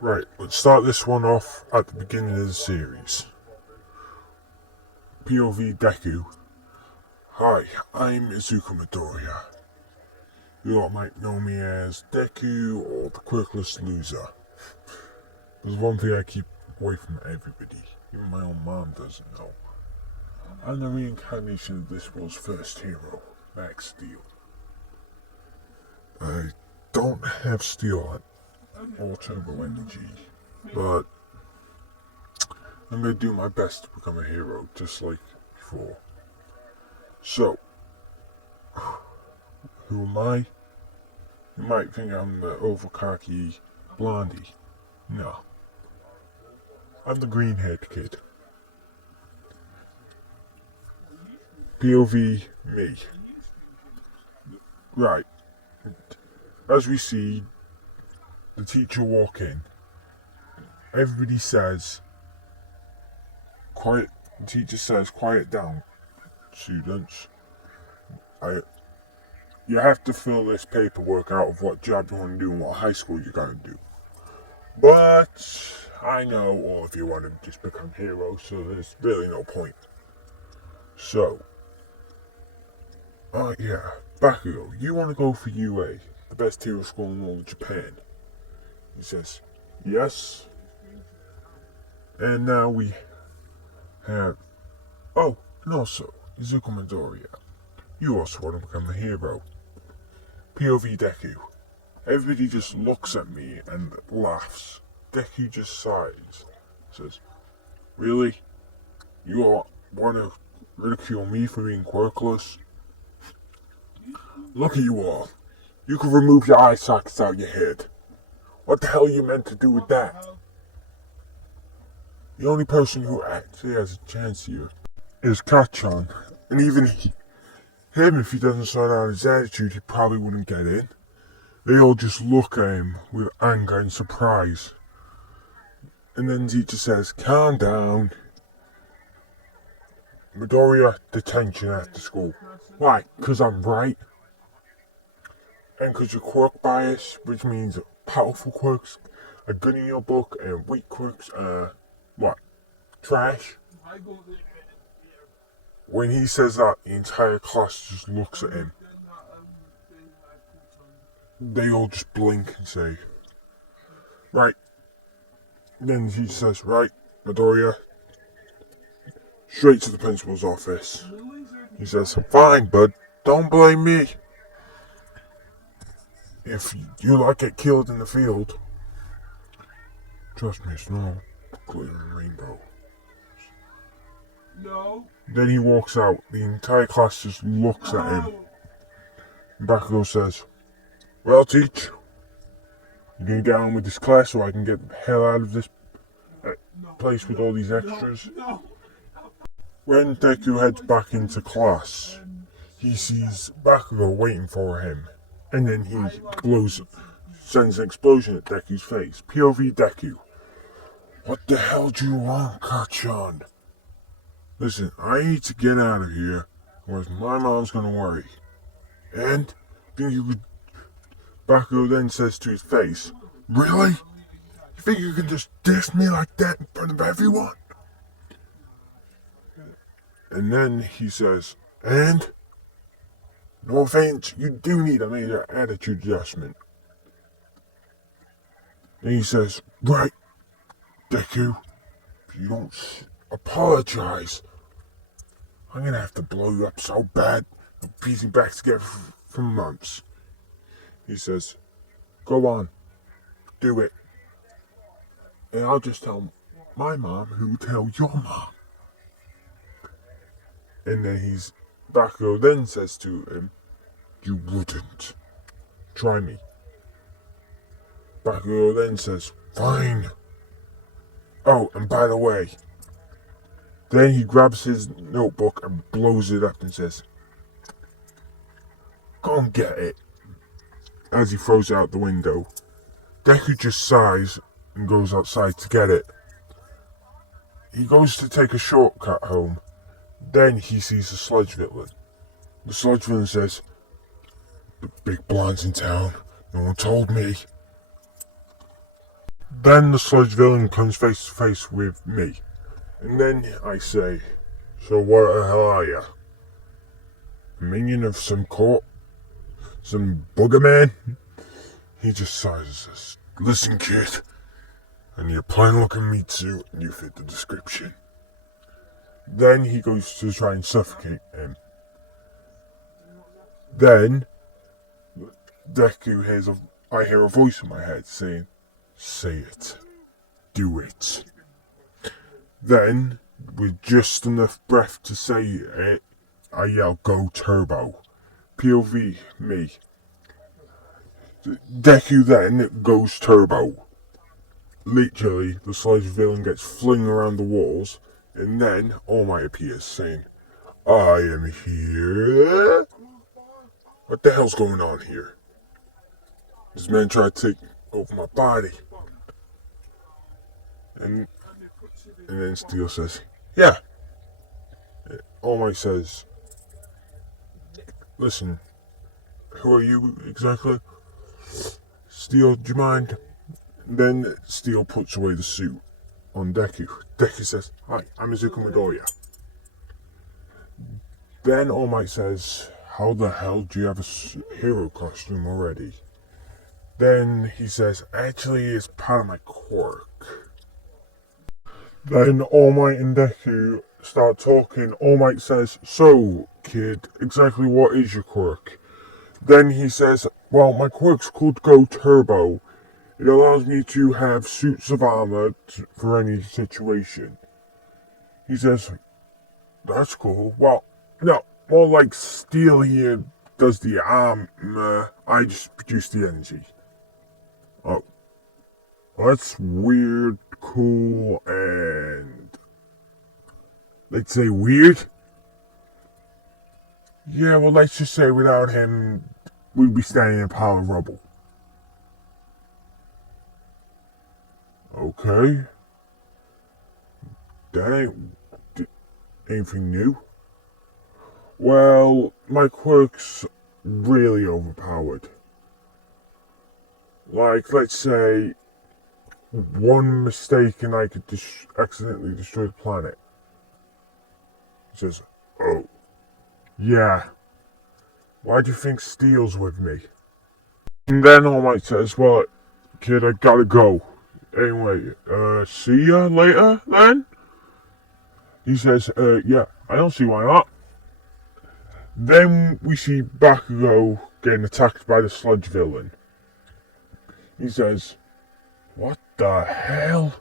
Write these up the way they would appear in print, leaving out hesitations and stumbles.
Right, let's start this one off at the beginning of the series. POV Deku. Hi, I'm Izuku Midoriya. You all might know me as Deku or the quirkless loser. There's one thing I keep away from everybody, even my own mom doesn't know. I'm the reincarnation of this world's first hero, Max Steel. I don't have steel or turbo energy, but I'm gonna do my best to become a hero, just like before. So, who am I? You might think I'm the over cocky blondie. No. I'm the green-haired kid. POV me. Right. As we see the teacher walk in, everybody says, quiet. The teacher says, quiet down, students. You have to fill this paperwork out of what job you want to do and what high school you're going to do. But I know all of you want to just become heroes, so there's really no point. So, yeah, Bakugo, you want to go for UA, the best hero school in all of Japan? He says, yes. And now we have, oh, and also, Izuku Midoriya, you also want to become a hero. POV Deku. Everybody just looks at me and laughs. Deku just sighs. Says, really? You all want to ridicule me for being quirkless? Look at you all. You can remove your eye sockets out your head. What the hell are you meant to do with that? The only person who actually has a chance here is Kachan. And even him, if he doesn't sort out his attitude, he probably wouldn't get in. They all just look at him with anger and surprise. And then the teacher says, calm down. Midoriya, detention after school. Why? Because I'm right. And because you're quirk bias, which means powerful quirks are good in your book and weak quirks are, what? Trash? When he says that, the entire class just looks at him. They all just blink and say, right. Then he says, right, Midoriya, straight to the principal's office. He says, fine, bud, don't blame me. If you like get killed in the field, trust me, it's no glittering rainbow. No. Then he walks out. The entire class just looks at him. Bakugo says, well, teach, you gonna get on with this class so I can get the hell out of this place with all these extras? When Deku heads back into class, he sees Bakugo waiting for him. And then he sends an explosion at Deku's face. POV Deku. What the hell do you want, Kachan? Listen, I need to get out of here, or else my mom's gonna worry. And think you could... Bakugo then says to his face, really? You think you can just diss me like that in front of everyone? And then he says, and? No offense, you do need a major attitude adjustment. Then he says, right, Deku, if you don't apologize, I'm gonna have to blow you up so bad, I'll piece you back together for months. He says, go on, do it. And I'll just tell my mom who will tell your mom. And then Bakugo then says to him, you wouldn't. Try me. Bakugo then says, fine. Oh, and by the way, then he grabs his notebook and blows it up and says, go and get it. As he throws it out the window, Deku just sighs and goes outside to get it. He goes to take a shortcut home. Then he sees the sludge villain. The sludge villain says, the big blonde's in town. No one told me. Then the sludge villain comes face to face with me. And then I say, so what the hell are you? A minion of some court? Some bugger man? He just sighs and says, listen kid, and you're plain looking meat suit and you fit the description. Then he goes to try and suffocate him. Then Deku I hear a voice in my head saying, say it. Do it. Then, with just enough breath to say it, I yell, go turbo. POV, me. Deku then goes turbo. Literally, the sludge villain gets flung around the walls, and then All Might appears saying, I am here. What the hell's going on here? This man tried to take over my body. And then Steel says, yeah. All Might says, listen, who are you exactly? Steel, do you mind? Then Steel puts away the suit on Deku. Deku says, hi, I'm Izuku Midoriya. Then All Might says, how the hell do you have a hero costume already? Then he says, actually it's part of my quirk. Then All Might and Deku start talking. All Might says, so kid, exactly what is your quirk? Then he says, well, my quirk's called Go Turbo. It allows me to have suits of armor for any situation. He says, that's cool. Well, no, more like Steel here does the armor. I just produce the energy. Oh, that's weird, cool, and let's say weird. Yeah, well, let's just say without him, we'd be standing in a pile of rubble. Okay. That ain't anything new. Well, my quirk's really overpowered. Like, let's say, one mistake and I could accidentally destroy the planet. He says, oh. Yeah. Why do you think Steel's with me? And then All Might says, well, kid, I gotta go. Anyway, see ya later, then? He says, yeah, I don't see why not. Then we see Bakugo getting attacked by the sludge villain. He says, what the hell?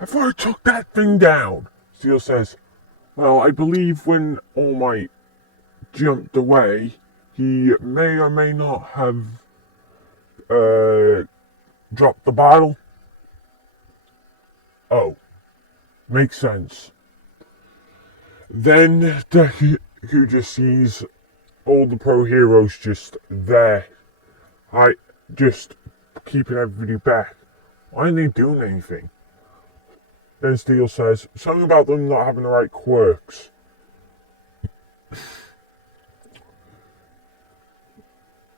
I thought I took that thing down. Steel says, well, I believe when All Might jumped away, he may or may not have dropped the bottle. Oh, makes sense. Then Deku just sees all the pro heroes just there. Just keeping everybody back. Why aren't they doing anything? Then Steel says, something about them not having the right quirks.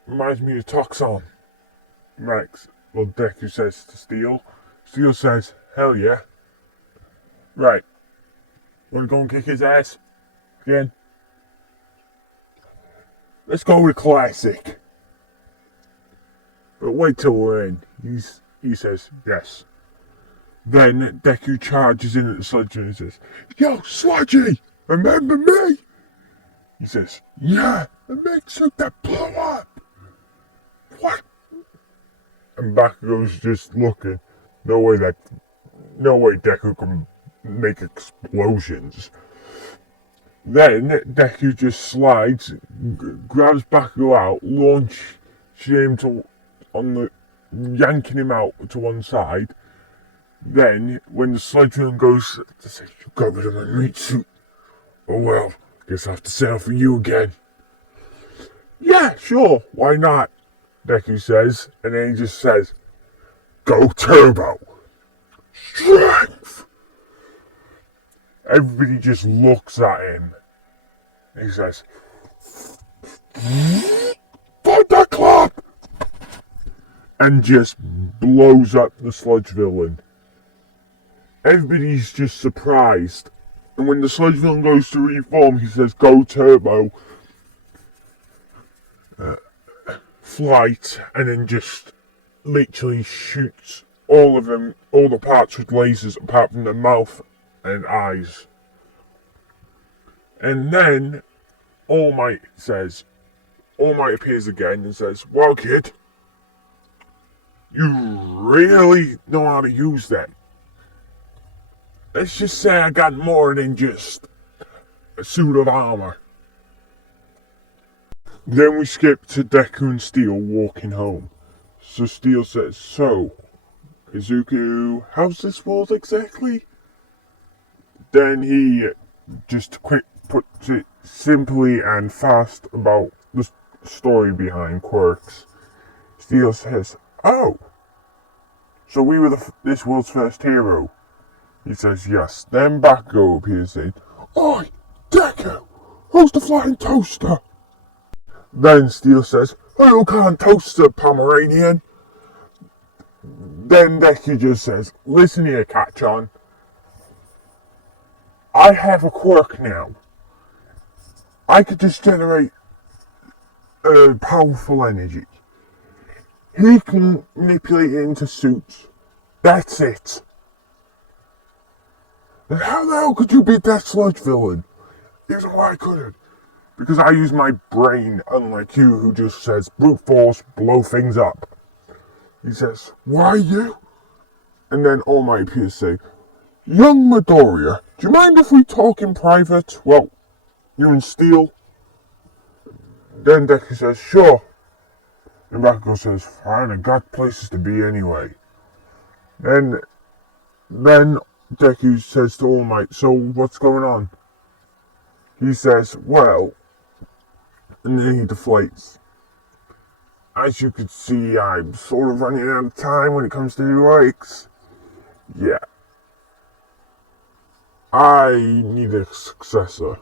Reminds me of Toxon. Max, well, Deku says to Steel. Steel says, hell yeah. Right. Wanna go and kick his ass? Again? Let's go with classic. But wait till we're in. He says, yes. Then Deku charges in at the Sludgy and says, yo, Sludgy, remember me? He says, yeah, the meat suit that blew up. What? And Bakugo's just looking. No way Deku can make explosions. Then Deku just slides, grabs Bakugo out, launches him yanking him out to one side. Then, when the sludge villain goes to say, you got rid of my meat suit. Oh well, guess I have to settle for you again. Yeah, sure, why not? Deku says, and then he just says, go turbo. Strength! Everybody just looks at him. He says, thunderclap! and just blows up the sludge villain. Everybody's just surprised. And when the sludge villain goes to reform, he says, "Go turbo." Flight, and then just literally shoots all of them, all the parts with lasers apart from the mouth and eyes. And then All Might appears again and says, "Well, kid, you really know how to use that. Let's just say I got more than just a suit of armor." Then we skip to Deku and Steel walking home. So Steel says, "So, Izuku, how's this world exactly?" Then he just puts it simply and fast about the story behind Quirks. Steel says, "Oh, so we were this world's first hero." He says, "Yes." Then Bakugo appears in, "Oi, Deku, who's the flying toaster?" Then Steel says, "Who can't toast a Pomeranian?" Then Deku just says, "Listen here, Catch-on. I have a quirk now. I could just generate powerful energy. He can manipulate it into suits. That's it." "And how the hell could you beat that sludge villain?" "Here's why I couldn't. Because I use my brain, unlike you who just says brute force, blow things up." He says, "Why you?" And then All Might appears saying, "Young Midoriya, do you mind if we talk in private? Well, you and Steel." Then Deku says, "Sure." And Bakugo says, "Fine, I got places to be anyway." Then Deku says to All Might, "So what's going on?" He says, "Well," and then he deflates. "As you can see, I'm sort of running out of time when it comes to heroics. Yeah. I need a successor.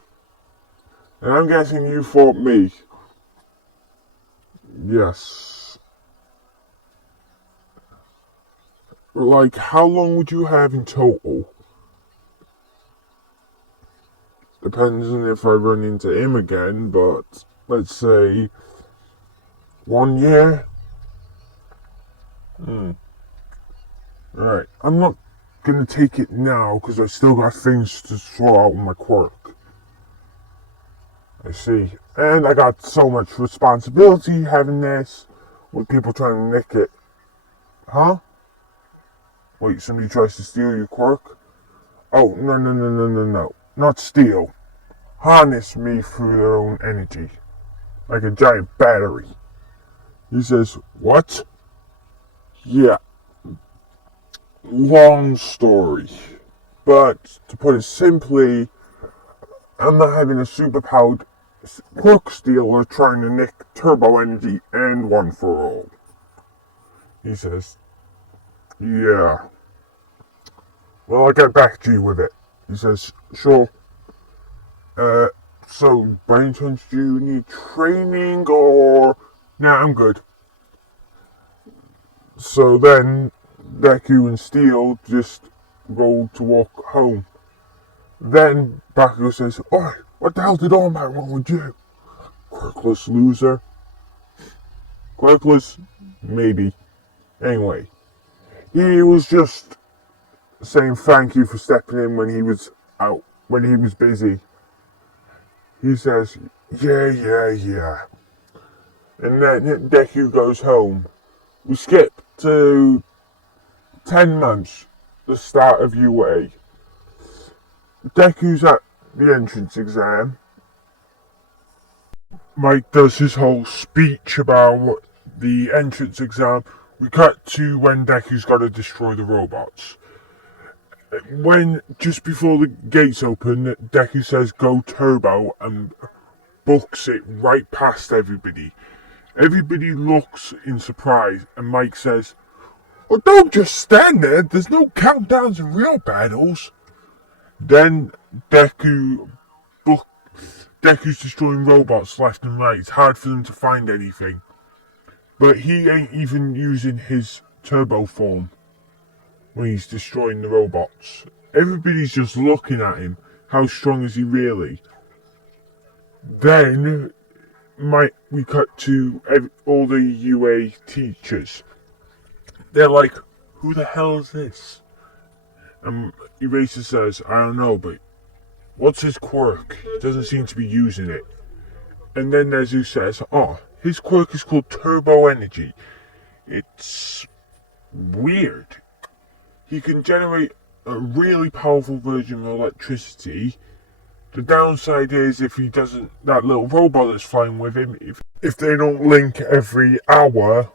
And I'm guessing you fought me." "Yes." "Like, how long would you have in total?" "Depends on if I run into him again, but let's say 1 year. Alright, I'm not gonna take it now because I still got things to sort out with my quirk." "I see. And I got so much responsibility having this, with people trying to nick it." "Huh? Wait, somebody tries to steal your quirk?" "Oh, no. Not steal. Harness me through their own energy. Like a giant battery." He says, "What?" "Yeah. Long story. But to put it simply, I'm not having a superpowered quirk stealer trying to nick turbo energy and One for All." He says, "Yeah. Well, I'll get back to you with it." He says, "Sure. So, by any chance, do you need training or..." "Nah, I'm good." So then, Deku and Steel just go to walk home. Then Bakugo says, "Oh, what the hell did All Might want with you? Quirkless loser." "Quirkless? Maybe. Anyway, he was just saying thank you for stepping in when he was busy." He says, Yeah. And then Deku goes home. We skip to 10 months, the start of UA. Deku's at the entrance exam. Mike does his whole speech about the entrance exam. We cut to when Deku's got to destroy the robots. Just before the gates open, Deku says go turbo and books it right past everybody. Everybody looks in surprise and Mike says, "Well, don't just stand there, there's no countdowns in real battles." Then Deku's destroying robots left and right. It's hard for them to find anything. But he ain't even using his turbo form when he's destroying the robots. Everybody's just looking at him. How strong is he really? Then we cut to all the UA teachers. They're like, who the hell is this? And Eraser says, I don't know, but what's his quirk? He doesn't seem to be using it. And then Nezu says, oh, his quirk is called Turbo Energy. It's weird. He can generate a really powerful version of electricity. The downside is if he doesn't, that little robot that's flying with him, if they don't link every hour,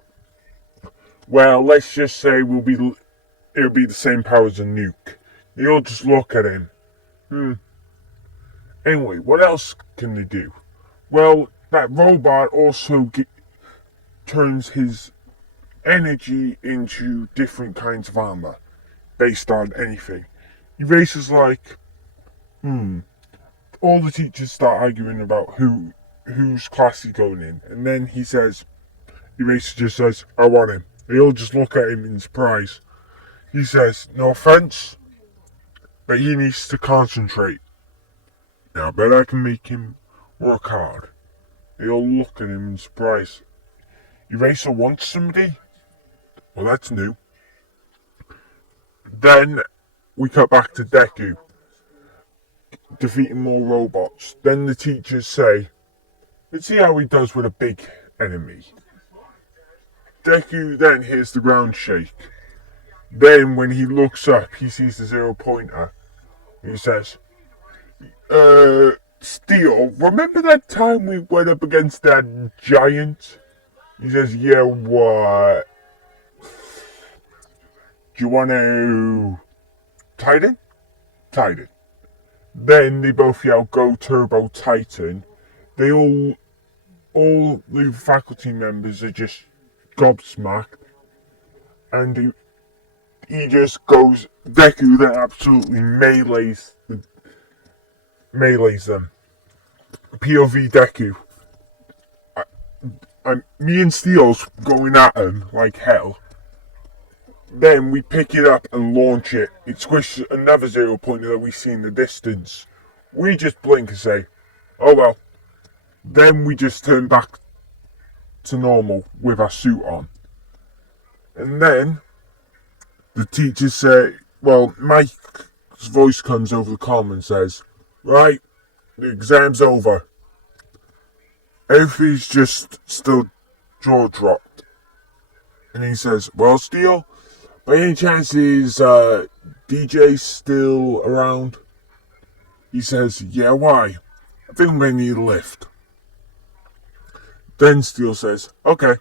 well, let's just say it'll be the same power as a nuke. You'll just look at him. Anyway, what else can they do? Well, that robot also turns his energy into different kinds of armor based on anything. Eraser's like, all the teachers start arguing about whose class he's going in, and then he says, Eraser just says, I want him. They all just look at him in surprise. He says, no offense, but he needs to concentrate. Now, I bet I can make him work hard. They all look at him in surprise. Eraser wants somebody? Well, that's new. Then we cut back to Deku, defeating more robots. Then the teachers say, let's see how he does with a big enemy. Deku then hears the ground shake. Then when he looks up, he sees the 0-pointer. He says, Steel, remember that time we went up against that giant? He says, yeah, what? Do you want to... Titan? Titan. Then they both yell, go Turbo Titan. They all the faculty members are just gobsmacked. And he just goes, Deku then absolutely melees them. POV Deku. Me and Steel's going at him like hell. Then we pick it up and launch it. It squishes another 0-pointer that we see in the distance. We just blink and say, oh well. Then we just turn back to normal with our suit on. And then the teachers say, well, Mike's voice comes over the comm and says, right, the exam's over. Everything's just still jaw dropped. And he says, well, Steel, by any chance is DJ still around? He says, yeah, why? I think I'm going to need a lift. Then Steel says, okay.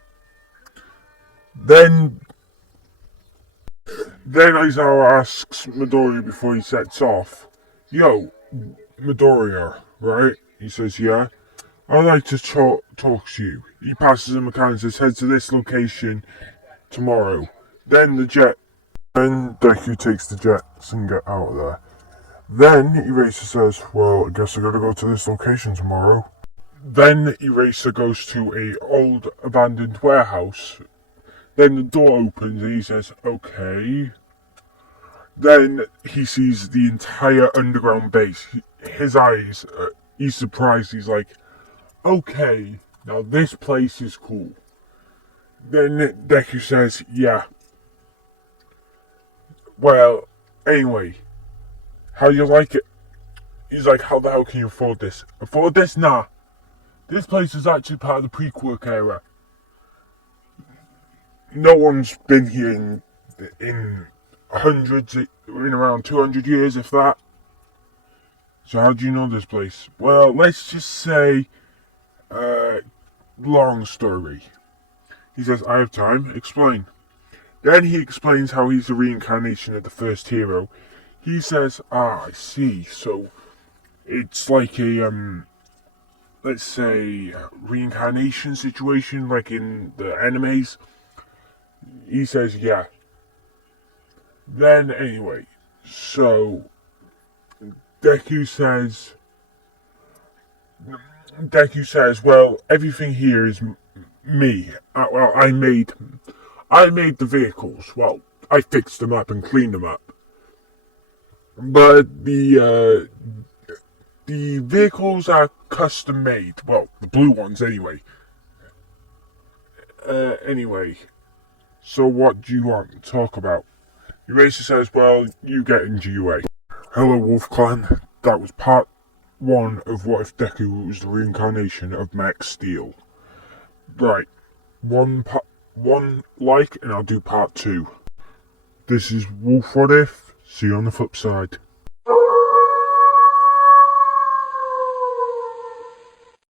Then Aizawa asks Midoriya before he sets off, yo, Midoriya, right? He says, yeah. I'd like to talk to you. He passes him a card and says, head to this location tomorrow. Then Deku takes the jets and get out of there. Then Eraser says, well, I guess I gotta go to this location tomorrow. Then Eraser goes to a old abandoned warehouse. Then the door opens and he says, okay. Then he sees the entire underground base. His eyes, he's surprised. He's like, okay, now this place is cool. Then Deku says, yeah. Well, anyway, how you like it? He's like, how the hell can you afford this? Afford this? Nah. This place is actually part of the pre-quirk era. No one's been here in hundreds, in around 200 years, if that. So how do you know this place? Well, let's just say, long story. He says, I have time, explain. Then he explains how he's the reincarnation of the first hero. He says, I see, so it's like a, let's say, reincarnation situation, like in the animes. He says, yeah. Then, anyway, so Deku says, well, everything here is me. Well, I made the vehicles. Well, I fixed them up and cleaned them up. But the vehicles are custom made. Well, the blue ones anyway. Anyway, so what do you want to talk about? Eraser says, well, you get in GUA. Hello, Wolf Clan. That was part 1 of What If Deku was the reincarnation of Max Steel. Right, one like, and I'll do part 2. This is Wolf What If. See you on the flip side.